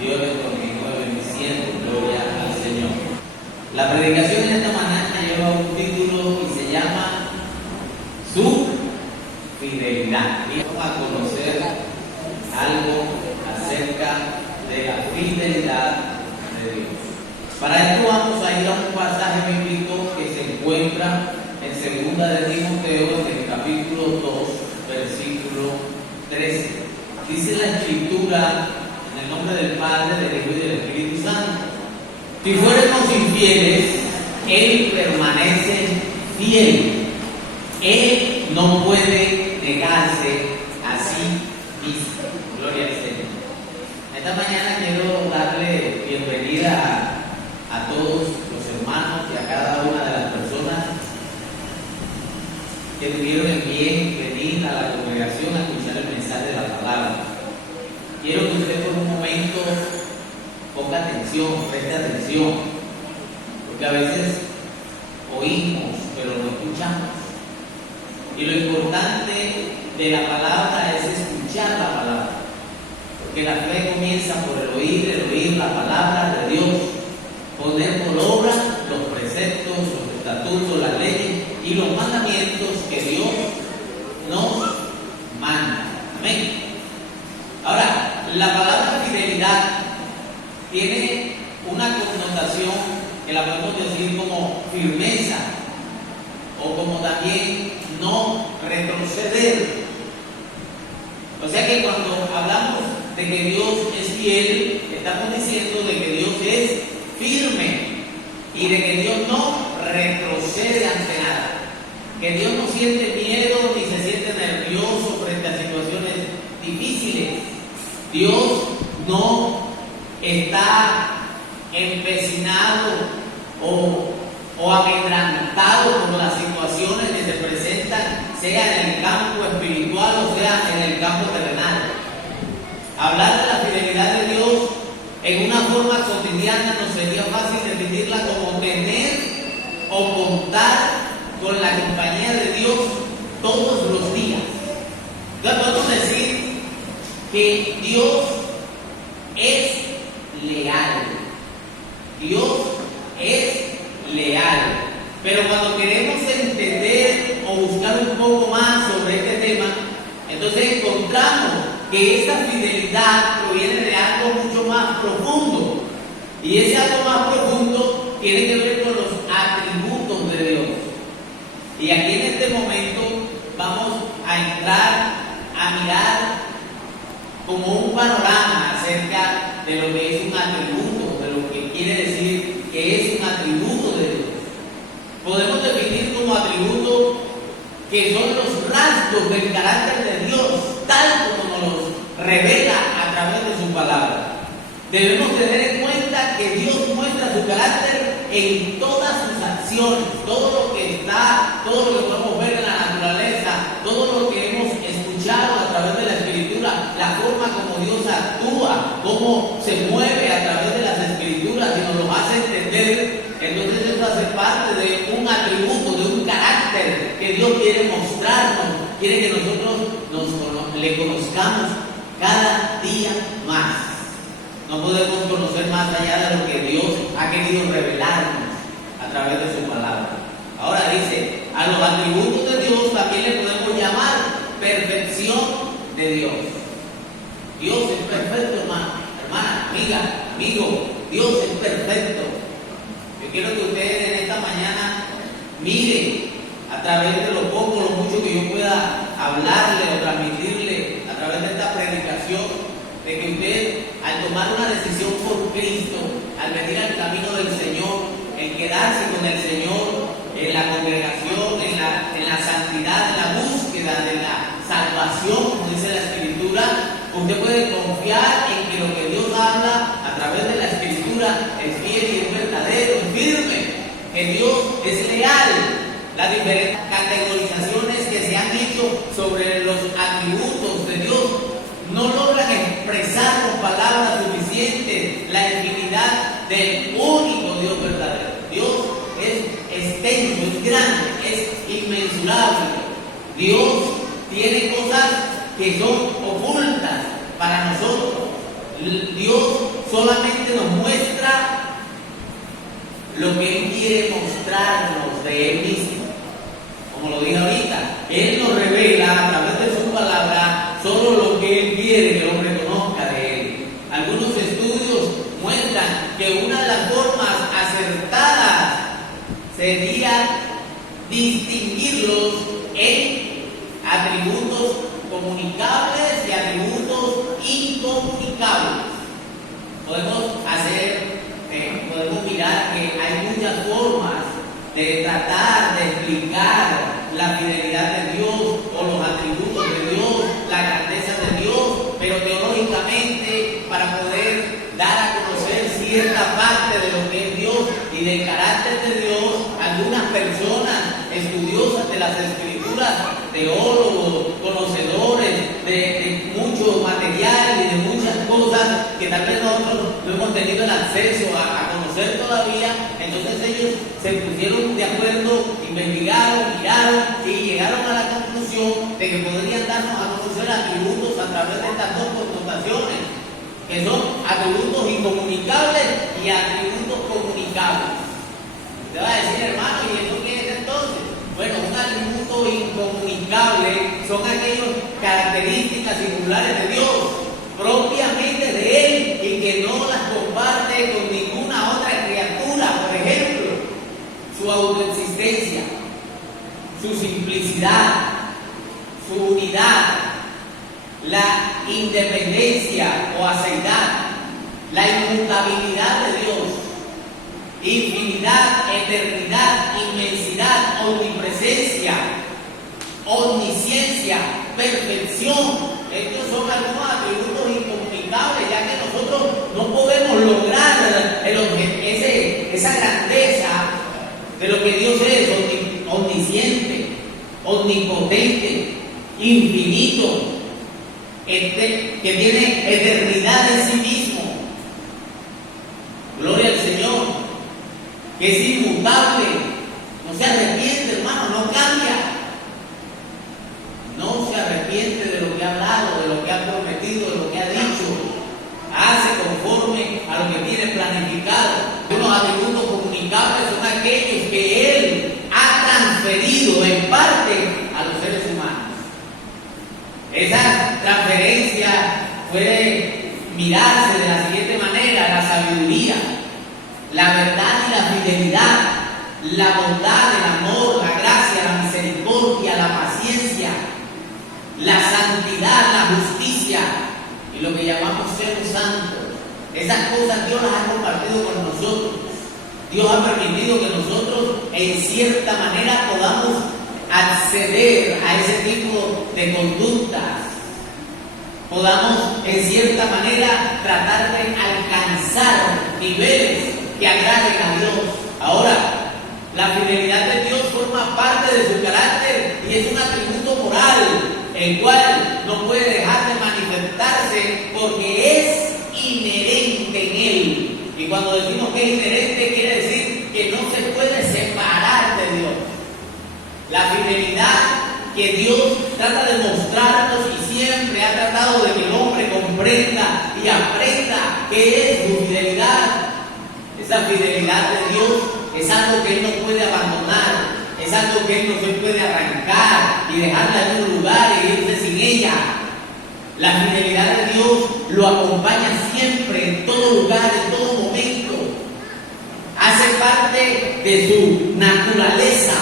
Dios les continúe bendiciendo. Gloria al Señor. La predicación de esta mañana lleva un título y se llama Su Fidelidad. Y vamos a conocer algo acerca de la fidelidad de Dios. Para esto vamos a ir a un pasaje bíblico que se encuentra en 2 de Timoteo, en el capítulo 2, versículo 13. Dice la Escritura, en el nombre del Padre, del Hijo y del Espíritu Santo: si fuéramos infieles, Él permanece fiel. Él no puede negarse a sí mismo. Gloria al Señor. Esta mañana quiero darle bienvenida a todos los hermanos y a cada una de las personas que tuvieron el bien venir a la congregación a escuchar el mensaje de la palabra. Quiero que usted por un momento ponga atención, preste atención, porque a veces oímos, pero no escuchamos. Y lo importante de la palabra es escuchar la palabra, porque la fe comienza por el oír la palabra de Dios, poner por obra los preceptos, los estatutos, las leyes y los mandamientos que Dios nos manda. Amén. Ahora, la palabra fidelidad tiene una connotación que la podemos decir como firmeza, o como también no retroceder. O sea que cuando hablamos de que Dios es fiel, estamos diciendo de que Dios es firme y de que Dios no retrocede ante nada, que Dios no siente miedo ni se siente nervioso frente a situaciones difíciles. Dios no está empecinado o amedrantado por las situaciones que se presentan, sea en el campo espiritual o sea en el campo terrenal. Hablar de la fidelidad de Dios en una forma cotidiana nos sería fácil definirla como tener o contar con la compañía de Dios todos los días. Entonces podemos decir que Dios es leal. Dios es leal. Pero cuando queremos entender o buscar un poco más sobre este tema, entonces encontramos que esta fidelidad proviene de algo mucho más profundo. Y ese algo más profundo tiene que ver con los atributos de Dios. Y aquí en este momento vamos a entrar a mirar como un panorama acerca de lo que es un atributo, de lo que quiere decir que es un atributo de Dios. Podemos definir como atributo que son los rasgos del carácter de Dios, tal como nos los revela a través de su palabra. Debemos tener en cuenta que Dios muestra su carácter en todas sus acciones, todo lo que está, todo lo que podemos ver en la naturaleza, todo lo que hemos escuchado a través de la Escritura, la forma como Dios actúa, cómo se mueve a través de las Escrituras y nos lo hace entender. Entonces eso hace parte de un atributo, de un carácter que Dios quiere mostrarnos, quiere que nosotros le conozcamos cada día más. No podemos conocer más allá de lo que Dios ha querido revelarnos a través de su palabra. Ahora dice, a los atributos de Dios también le podemos llamar perfección de Dios. Dios es perfecto, hermana, amiga, amigo. Dios es perfecto. Yo quiero que ustedes en esta mañana miren a través de lo poco, lo mucho que yo pueda hablarle o transmitirle a través de esta predicación, de que usted, al tomar una decisión por Cristo, al venir al camino del Señor, el quedarse con el Señor en la congregación, en la santidad, en la búsqueda de la salvación, como dice la Escritura, usted puede confiar en que lo que Dios habla a través de la Escritura es fiel y es verdadero, es firme, que Dios es leal. Las diferentes categorizaciones que se han hecho sobre los atributos de Dios no logran expresar con palabras suficientes la infinidad del único Dios verdadero. Dios es extenso, es grande, es inmensurable. Dios tiene cosas que son ocultas para nosotros. Dios solamente nos muestra lo que Él quiere mostrarnos de Él mismo. Como lo dije ahorita, Él nos revela a través de su palabra solo lo que Él quiere que el hombre conozca de Él. Algunos estudios muestran que una de las formas acertadas sería distinguirlos en atributos comunicables y atributos incomunicables. Podemos mirar que hay muchas formas de tratar de explicar la fidelidad de Dios o los atributos de Dios, la grandeza de Dios, pero teológicamente para poder dar a conocer cierta parte de lo que es Dios y del carácter de Dios, algunas personas estudiosas de las Escrituras, teólogos, conocedores de mucho material y de muchas cosas que tal vez nosotros no hemos tenido el acceso a conocer todavía, entonces ellos se pusieron de acuerdo, investigaron, miraron y llegaron a la conclusión de que podrían darnos a conocer atributos a través de estas dos connotaciones, que son atributos incomunicables y atributos comunicables. Usted va a decir, hermano, ¿y eso qué es entonces? Bueno, un atributo incomunicable son aquellas características singulares de Dios, propiamente de Él, y que no las comparte con ninguna otra criatura. Por ejemplo, su autoexistencia, su simplicidad, su unidad, la independencia o aceidad, la inmutabilidad de Dios, infinidad, eternidad, inmensidad, omnipresencia, omnisciencia, perfección. Estos son algunos atributos incomunicables, ya que nosotros no podemos lograr esa grandeza de lo que Dios es: omnisciente, omnipotente, infinito, que tiene eternidad en sí mismo. Gloria al Señor, que es inmutable, no se arrepiente, hermano, no cambia, no se arrepiente de lo que ha hablado, de lo que ha prometido, de lo que ha dicho, hace conforme a lo que tiene planificado. Los atributos comunicables son aquellos que Él ha transferido en parte a los seres humanos. Esa transferencia puede mirarse de la siguiente manera: la sabiduría, la verdad y la fidelidad, la bondad, el amor, la gracia, la misericordia, la paciencia, la santidad, la justicia y lo que llamamos ser santos. Esas cosas Dios las ha compartido con nosotros. Dios ha permitido que nosotros en cierta manera podamos acceder a ese tipo de conductas, podamos en cierta manera tratar de alcanzar niveles que agraden a Dios. Ahora, la fidelidad de Dios forma parte de su carácter y es un atributo moral, el cual no puede dejar de manifestarse porque es inherente en Él. Y cuando decimos que es inherente, quiere decir que no se puede separar de Dios. La fidelidad que Dios trata de mostrarnos y siempre ha tratado de que el hombre comprenda y aprenda qué es su fidelidad. Esa fidelidad de Dios es algo que Él no puede abandonar, es algo que Él no se puede arrancar y dejarla en un lugar y irse sin ella. La fidelidad de Dios lo acompaña siempre, en todo lugar, en todo momento. Hace parte de su naturaleza.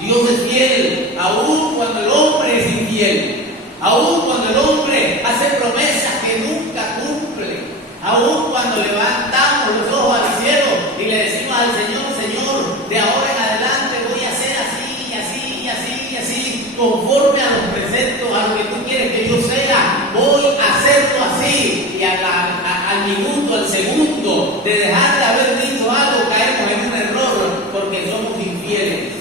Dios es fiel, aun cuando el hombre es infiel, aun cuando el hombre hace promesas que nunca cumple, aun cuando levantamos los ojos al cielo y le decimos al Señor: Señor, de ahora en adelante voy a hacer así y así y así y así, conforme a los preceptos, a lo que tú quieres que yo sea, voy a hacerlo así. Y al minuto, al segundo de dejar de haber dicho algo, caemos en un error porque somos infieles.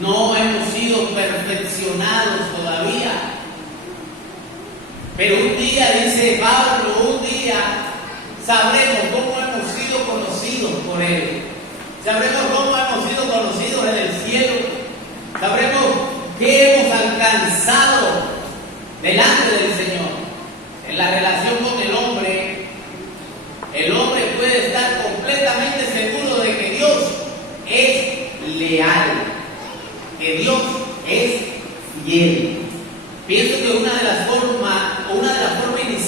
No hemos sido perfeccionados todavía. Pero un día, dice Pablo, un día sabremos cómo hemos sido conocidos por Él. Sabremos cómo hemos sido conocidos en el cielo. Sabremos qué hemos alcanzado delante del Señor. En la relación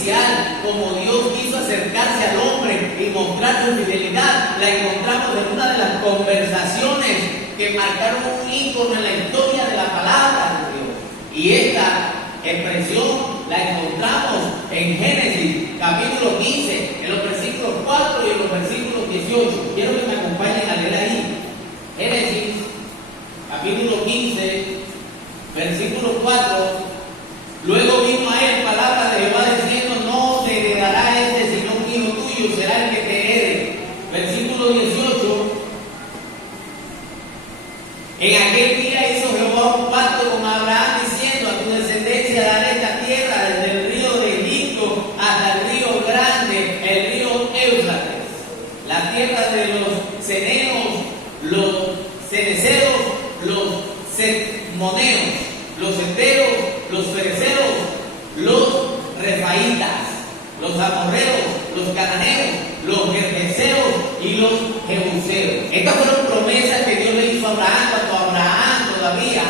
inicial, como Dios quiso acercarse al hombre y mostrar su fidelidad, la encontramos en una de las conversaciones que marcaron un ícono en la historia de la palabra de Dios. Y esta expresión la encontramos en Génesis capítulo 15, en los versículos 4 y en los versículos 18. Quiero que me acompañen a leer ahí. Génesis capítulo 15, versículo 4. Luego vino a él palabra de Jehová diciendo: no te heredará sino un hijo tuyo será el que te herede. Versículo 18. En aquel día hizo Jehová un pacto con Abraham diciendo: a tu descendencia daré esta tierra desde el río de Egipto hasta el río grande, el río Éufrates, la tierra de los ceneos, los ceneceros, los moneos, los heteros, los fereceros, los refaitas, los amorreos, los cananeos, los gergeseos y los jebuseos. Estas fueron promesas que Dios le hizo a Abraham cuando Abraham todavía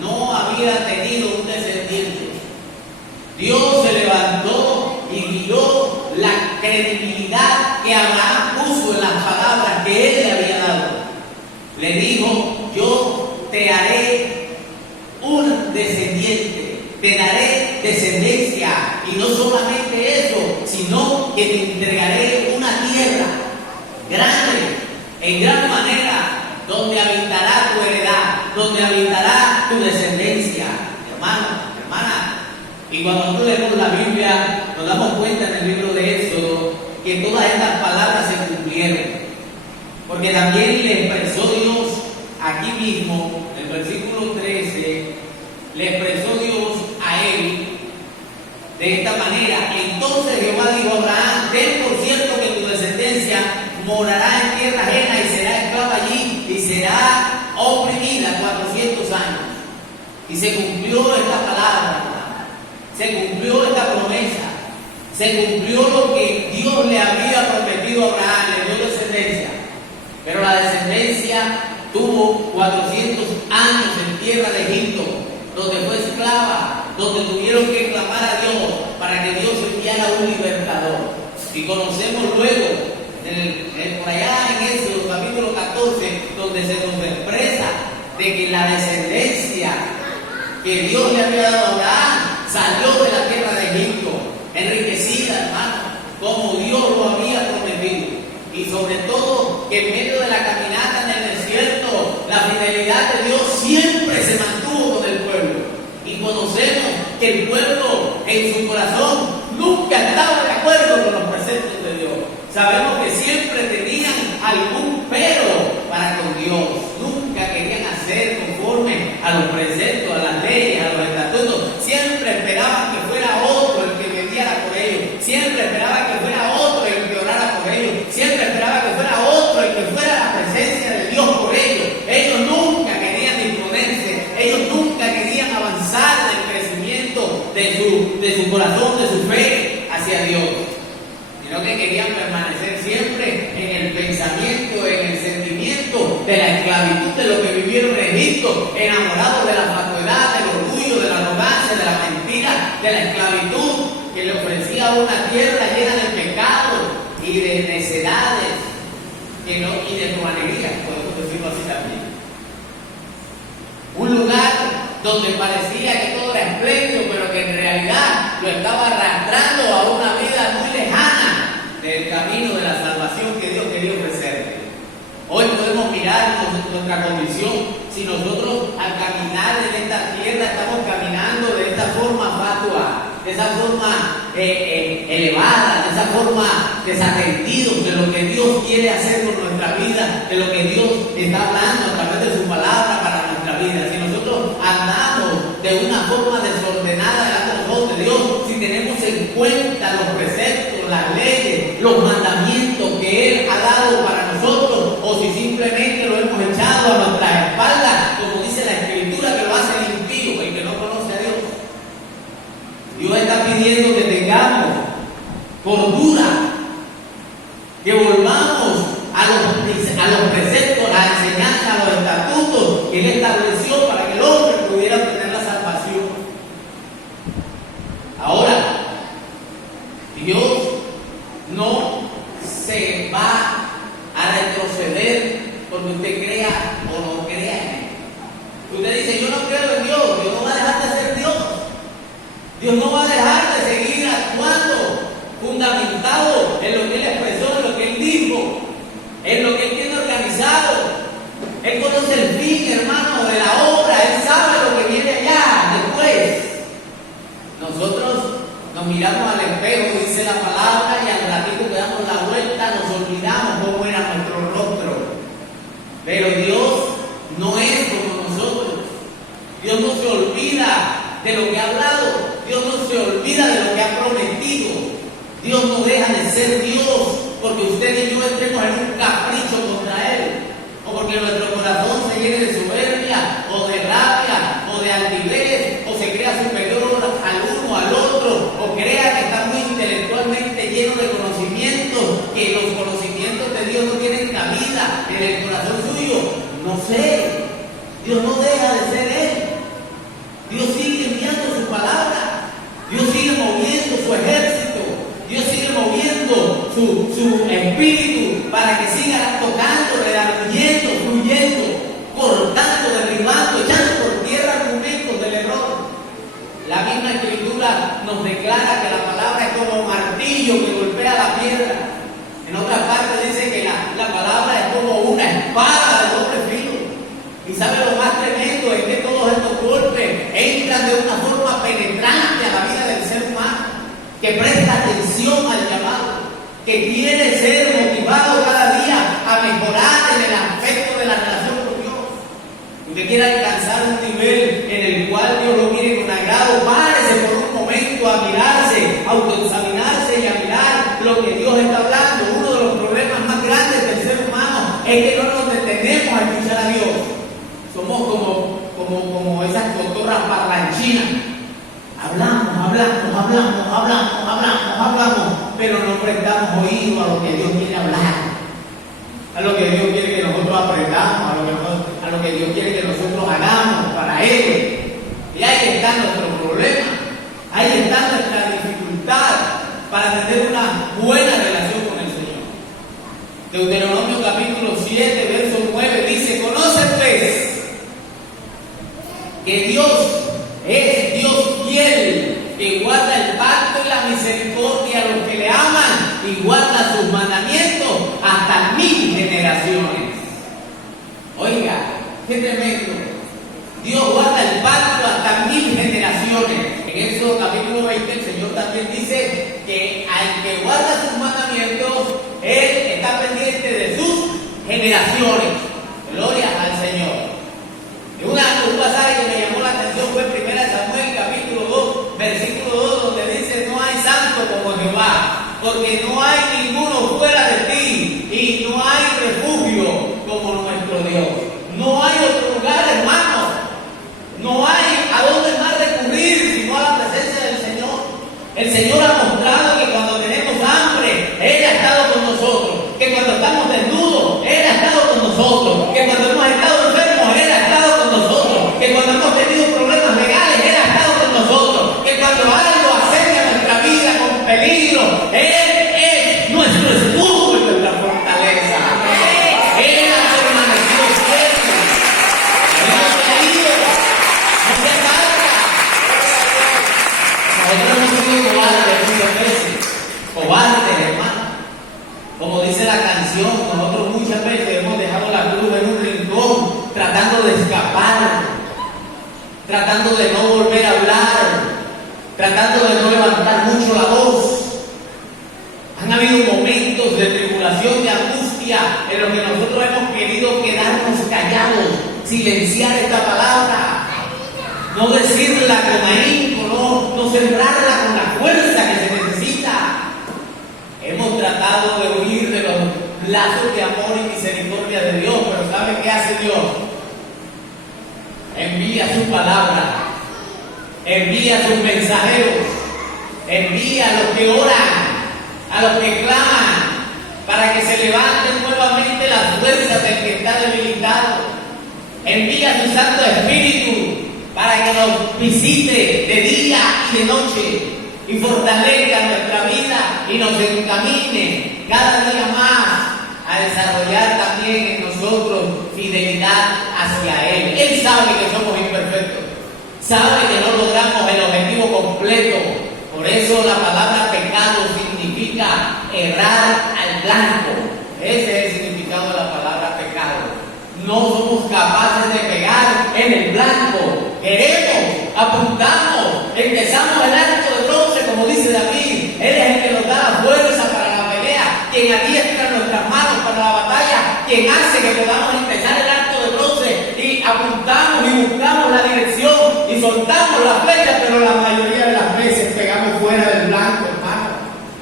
no había tenido un descendiente. Dios se levantó y vio la credibilidad que Abraham puso en las palabras que él le había dado. Le dijo: yo te haré un descendiente, te daré descendencia, y no solamente eso, sino que te entregaré una tierra grande, en gran manera, donde habitará tu heredad, donde habitará tu descendencia. Hermano, hermana, y cuando nosotros leemos la Biblia, nos damos cuenta en el libro de Éxodo que todas estas palabras se cumplieron, porque también le expresó Dios aquí mismo, en el versículo 13, le expresó Dios a él de esta manera: entonces Jehová dijo a Abraham: ten por cierto que tu descendencia morará en tierra ajena y será esclava allí y será oprimida 400 años. Y se cumplió esta palabra, se cumplió esta promesa, se cumplió lo que Dios le había prometido a Abraham, le dio descendencia. Pero la descendencia tuvo 400 años en tierra de Egipto, donde fue esclava, donde tuvieron que clamar a Dios para que Dios enviara un libertador. Y conocemos luego, por allá en Éxodo capítulo 14, donde se nos expresa de que la descendencia que Dios le había dado a Abraham salió de la tierra de Egipto, enriquecida, hermano, como Dios lo había prometido. Y sobre todo, que en medio de la caminata en el desierto, la fidelidad de Dios siempre se mantuvo con el pueblo. Y conocemos que el pueblo en su corazón nunca estaba de acuerdo con los preceptos de Dios. Sabemos que siempre tenían algún pero para con Dios. Nunca querían hacer conforme a los preceptos, a las leyes, a los estatutos. Siempre esperaban que fuera otro el que vendiera por ellos. Siempre esperaban que fuera otro el que orara por ellos. Siempre esperaban que fuera otro el que fuera la presencia de Dios por ellos. Ellos nunca querían disponerse. Ellos nunca querían avanzar en el crecimiento de su corazón, de su fe hacia Dios, sino que querían permanecer siempre en el pensamiento, en el sentimiento de la esclavitud, de lo que vivieron en Egipto, enamorados de la fatuidad, del orgullo, de la arrogancia, de la mentira, de la esclavitud que le ofrecía una tierra llena de pecados y de necedades y de truhanerías, podemos decirlo así también. Un lugar donde parecía que todo era espléndido, pero que en realidad lo estaba arrastrando a una vida muy lejana del camino de la salvación que Dios quería ofrecer. Hoy podemos mirar nuestra condición. Si nosotros al caminar en esta tierra estamos caminando de esta forma fatua, de esa forma elevada, de esa forma desatendidos de lo que Dios quiere hacer con nuestra vida, de lo que Dios está hablando a través de su palabra para nuestra vida. Si nosotros andamos de una forma desordenada delante de los ojos de Dios, si tenemos en cuenta los preceptos, las leyes, los mandamientos que Él ha dado para nosotros, o si simplemente lo hemos echado a nuestras espaldas, como dice la Escritura, que lo hace el impío, el que no conoce a Dios. Dios está pidiendo que tengamos cordura, que volvamos a los preceptos, a la enseñanza, a los estatutos que Él estableció para que el hombre pudiera obtener la salvación. Ahora, Dios no se va a retroceder porque usted crea o no crea en Él. Usted dice, yo no creo en Dios, Dios no va a dejar de ser Dios. Dios no va a dejar de seguir actuando fundamentado en lo que Él expresó, en lo que Él dijo, en lo que Él tiene organizado. Él conoce el fin, hermano, de la obra. Él sabe lo que viene allá después. Nosotros nos miramos al espejo, dice la palabra, y al ratito que damos la vuelta nos olvidamos cómo era nuestro rostro. Pero Dios no es como nosotros. Dios no se olvida de lo que ha hablado. Dios no se olvida de lo que ha prometido. Dios no deja de ser Dios porque usted y yo entremos en un capricho contra Él, o porque nuestro corazón se llene de soberbia, o de rabia, o de altivez, o se crea superior al uno al otro, o crea que está muy intelectualmente lleno de conocimientos, que los conocimientos de Dios no tienen cabida en el corazón suyo. No sé, Dios no deja de ser Él. Dios sigue enviando su palabra, Dios sigue moviendo su ejército, Dios sigue moviendo su espíritu para que siga tocando, redarguyendo, fluyendo, cortando, derribando, echando por tierra argumentos del error. La misma Escritura nos declara que la palabra es como un martillo que golpea la piedra. En otra parte dice que la palabra es como una espada de doble filo. Y sabe lo más tremendo es que todos estos golpes entran de una forma penetrante a la vida del ser humano, que presta atención al llamado, que quiere ser motivado cada día a mejorar en el aspecto de la relación con Dios. Usted quiere alcanzar un nivel en el cual Dios lo mire con agrado, párese por un momento a mirarse, a autoexaminarse y a mirar lo que Dios está hablando. Uno de los problemas más grandes del ser humano es que no nos detenemos a escuchar a Dios. Somos como esas cotorras parlanchinas. Hablamos, pero no prestamos oído a lo que Dios quiere hablar, a lo que Dios quiere que nosotros aprendamos, a lo que Dios quiere que nosotros hagamos para Él. Y ahí está nuestro problema, ahí está nuestra dificultad para tener una buena relación con el Señor. Deuteronomio capítulo 7, verso 9 dice: conoce pues que Dios es Dios fiel, que guarda el pacto y la misericordia a los que le aman y guarda sus mandamientos hasta 1000 generaciones. Oiga, qué tremendo. Dios guarda el pacto hasta 1000 generaciones. En Éxodo capítulo 20 el Señor también dice que al que guarda sus mandamientos, Él está pendiente de sus generaciones. Gloria al Señor. Un pasaje que me llamó la atención fue 1 Samuel capítulo 2, versículo 2, donde dice: no hay santo como Jehová, porque no hay ninguno fuera de ti, y no hay refugio como nuestro Dios. No hay otro lugar, hermano. No hay a dónde más recurrir sino a la presencia del Señor. El Señor ha mostrado que cuando tenemos hambre, Él ha estado con nosotros. Que cuando estamos desnudos, Él ha estado con nosotros. Que cuando hemos estado enfermos, Él ha estado con nosotros. Que cuando hemos tenido problemas legales, Él ha estado con nosotros. Que cuando algo asedia nuestra vida con peligro, Él es nuestro escudo y nuestra fortaleza. Él ha permanecido firme. Él ha caído. No se falta. Nosotros hemos sido cobardes muchas veces. Cobardes, hermano. Como dice la canción, nosotros muchas veces hemos dejado la cruz en un rincón, tratando de escapar, tratando de no volver a hablar, tratando de no levantar mucho la voz. Han habido momentos de tribulación, de angustia, en los que nosotros hemos querido quedarnos callados, silenciar esta palabra, no decirla con ahínco, no sembrarla con la fuerza que se necesita. Hemos tratado de huir de los lazos de amor y misericordia de Dios, pero ¿sabe qué hace Dios? Envía su palabra, envía sus mensajeros, envía a los que oran, a los que claman, para que se levanten nuevamente las fuerzas del que está debilitado. Envía su Santo Espíritu para que nos visite de día y de noche y fortalezca nuestra vida. y nos encamine cada día más a desarrollar también en nosotros fidelidad hacia Él. Él sabe que somos imperfectos, sabe que no logramos el objetivo completo. Por eso la palabra pecado significa errar al blanco. Ese es el significado de la palabra pecado. No somos capaces de pegar en el blanco. Queremos, apuntamos, empezamos el arco de bronce, como dice David. Él es el que nos da la fuerza para la pelea, quien adiestra nuestras manos para la batalla, quien hace que podamos empezar el arco de bronce y apuntamos y buscamos la dirección y soltamos la flecha, pero la mayoría de las veces pegamos fuera del blanco, hermano,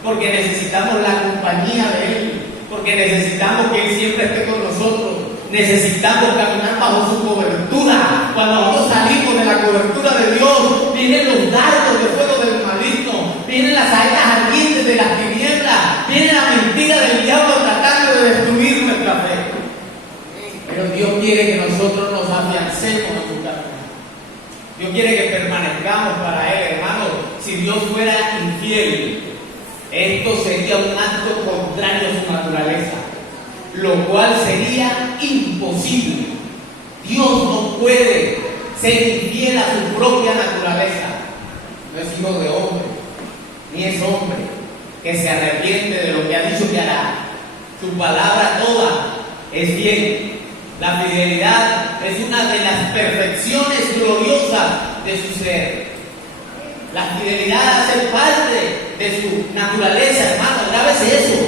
porque necesitamos la compañía de Él, porque necesitamos que Él siempre esté con nosotros. Necesitamos caminar bajo su cobertura. Cuando nosotros salimos de la cobertura de Dios, vienen los dardos de fuego del maligno, vienen las saetas ardientes de las tinieblas, viene la mentira del diablo tratando de destruir nuestra fe. Pero Dios quiere que nosotros nos afiancemos en su camino. Dios quiere que permanezcamos para Él, hermano. Si Dios fuera infiel, esto sería un acto contrario a su naturaleza, lo cual sería imposible. Dios no puede ser infiel a su propia naturaleza. No es hijo de hombre, ni es hombre que se arrepiente de lo que ha dicho que hará. Su palabra toda es fiel. La fidelidad es una de las perfecciones gloriosas de su ser. La fidelidad hace parte de su naturaleza, hermano. Grábese eso.